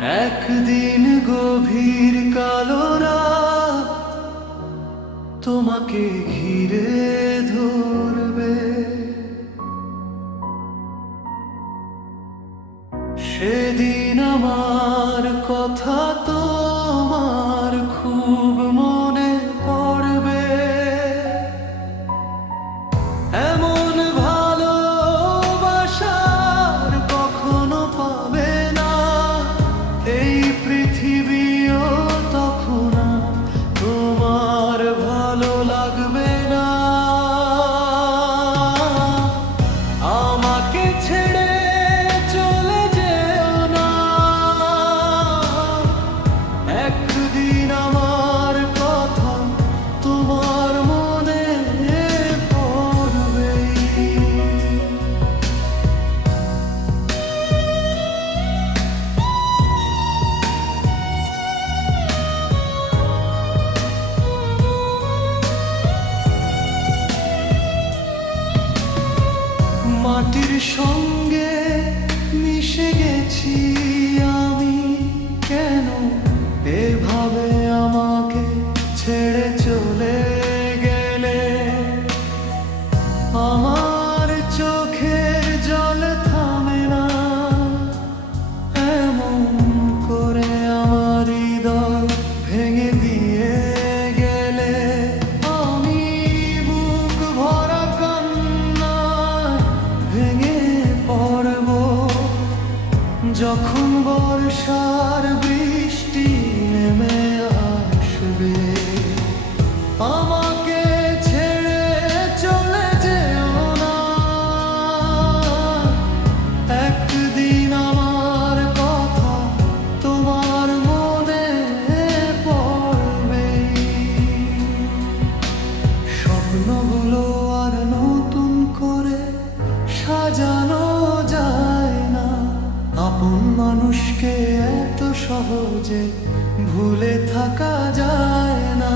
একদিন গভীর কালো রাত তোমাকে ঘিরে ধরবে, সেদিন আমার কথা তোমার খুব মনে পড়বে। এমন ভালোবাসার কখনো পাবে না এই পৃথিবীও, তখন তোমার ভালো লাগবে না। আমাকে ছেড়ে চলে যেও না, একদিন আমার কথা তোমার মনে পড়বে। মাটির সঙ্গে মিশে গেছি আমি, কেন এভাবে আমাকে ছেড়ে চলে গেলে? আমার চোখের জল থামে না, এমন করে আমার হৃদয় ভেঙে দিয়ে গেলে। আমি বুক ভরা কান্নায় ভেঙে পড়ব, যখন বর্ষার বৃষ্টি নেমে আসবে। আমাকে ছেড়ে চলে যেও না, একদিন আমার কথা তোমার মনে পড়বে। স্বপ্নগুলো আর নতুন করে সাজানো যায় না, আপন মানুষকে এত সহজে ভুলে থাকা যায় না।